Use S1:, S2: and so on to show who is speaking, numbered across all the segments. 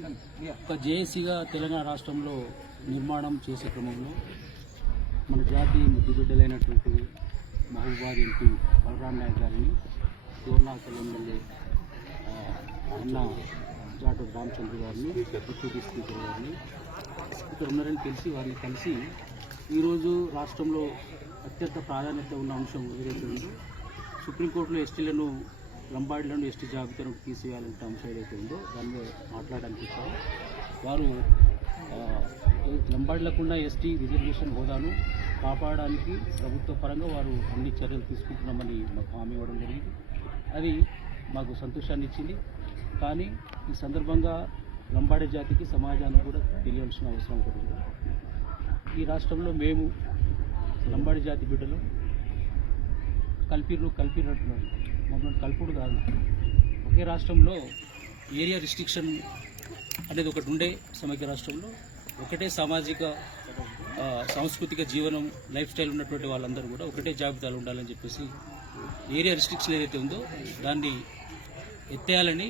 S1: ఒక జేఏసీగా తెలంగాణ రాష్ట్రంలో నిర్మాణం చేసే క్రమంలో మన జాతి ముద్దుబిడ్డలైనటువంటి మహబూబాద్ ఎంపీ బలరాం నాయక్ గారిని శివనాకల్ ఎమ్మెల్యే అన్న జాటు రామచంద్ర గారిని డిప్యూటీ స్పీకర్ గారిని స్పీకర్ ఉన్నారని తెలిసి వారిని కలిసి ఈరోజు రాష్ట్రంలో అత్యంత ప్రాధాన్యత ఉన్న అంశం ఏదైతే ఉందో సుప్రీంకోర్టులో ఎస్టీలను లంబాడిలోని ఎస్టీ జాబితాను తీసేయాలంటే అంశం ఏదైతే ఉందో దాని మీద మాట్లాడడానికి వారు ఆ, ఎస్టీ రిజర్వేషన్ హోదాను కాపాడడానికి ప్రభుత్వ పరంగా వారు అన్ని చర్యలు తీసుకుంటున్నామని మాకు హామీ ఇవ్వడం జరిగింది. అది మాకు సంతోషాన్ని ఇచ్చింది. కానీ ఈ సందర్భంగా లంబాడి జాతికి సమాజాన్ని కూడా తెలియాల్సిన అవసరం ఒకటి ఉంది. ఈ రాష్ట్రంలో మేము లంబాడి జాతి బిడ్డలు కల్పిర్లు కల్పిర్రు అంటున్నారు. మమ్మల్ని కల్పుడు కాదు. ఒకే రాష్ట్రంలో ఏరియా రిస్ట్రిక్షన్ అనేది ఒకటి ఉండే సమైక్య రాష్ట్రంలో ఒకటే సామాజిక సాంస్కృతిక జీవనం లైఫ్ స్టైల్ ఉన్నటువంటి వాళ్ళందరూ కూడా ఒకటే జాబితాలు ఉండాలని చెప్పేసి ఏరియా రిస్ట్రిక్షన్ ఏదైతే ఉందో దాన్ని ఎత్తేయాలని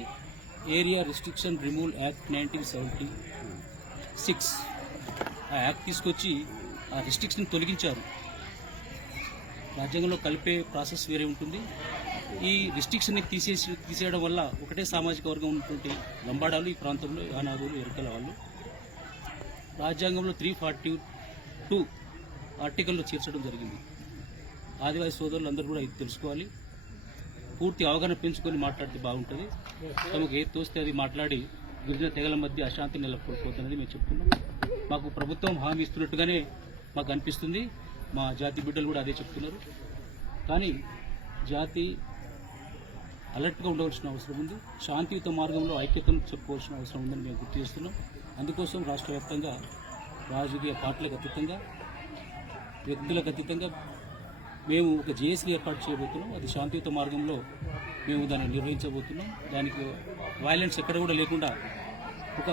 S1: area restriction removal act nineteen seventy six ఆ యాక్ట్ తీసుకొచ్చి ఆ రిస్ట్రిక్షన్ తొలగించారు. రాజ్యాంగంలో కలిపే ప్రాసెస్ వేరే ఉంటుంది. ఈ రిస్ట్రిక్షన్ని తీసేసి తీసేయడం వల్ల ఒకటే సామాజిక వర్గం ఉన్నటువంటి లంబాడాలు ఈ ప్రాంతంలో యానాగులు ఎరుకల వాళ్ళు రాజ్యాంగంలో త్రీ ఫార్టీ టూ ఆర్టికల్లో చేర్చడం జరిగింది. ఆదివాసీ సోదరులు అందరూ కూడా ఇది తెలుసుకోవాలి. పూర్తి అవగాహన పెంచుకొని మాట్లాడితే బాగుంటుంది. తమకు ఏది తోస్తే అది మాట్లాడి గిరిజన తెగల మధ్య అశాంతి నెలకొల్పోతుందని మేము చెప్తున్నాం మాకు ప్రభుత్వం హామీ ఇస్తున్నట్టుగానే మాకు అనిపిస్తుంది. మా జాతి బిడ్డలు కూడా అదే చెప్తున్నారు. కానీ జాతి అలర్ట్గా ఉండవలసిన అవసరం ఉంది. శాంతియుత మార్గంలో ఐక్యతను చెప్పుకోవాల్సిన అవసరం ఉందని మేము గుర్తు చేస్తున్నాం. అందుకోసం రాష్ట్ర వ్యాప్తంగా రాజకీయ పార్టీలకు అతీతంగా వ్యక్తులకు అతీతంగా మేము ఒక జేఏసీ ఏర్పాటు చేయబోతున్నాం. అది శాంతియుత మార్గంలో మేము దాన్ని నిర్వహించబోతున్నాం. దానికి వైలెన్స్ ఎక్కడ కూడా లేకుండా ఒక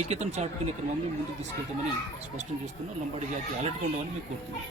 S1: ఐక్యతను చాటుకునే క్రమంలో ముందుకు తీసుకెళ్తామని స్పష్టం చేస్తున్నాం. లంబాడి జాతి అలర్ట్గా ఉండమని మేము కోరుతున్నాం.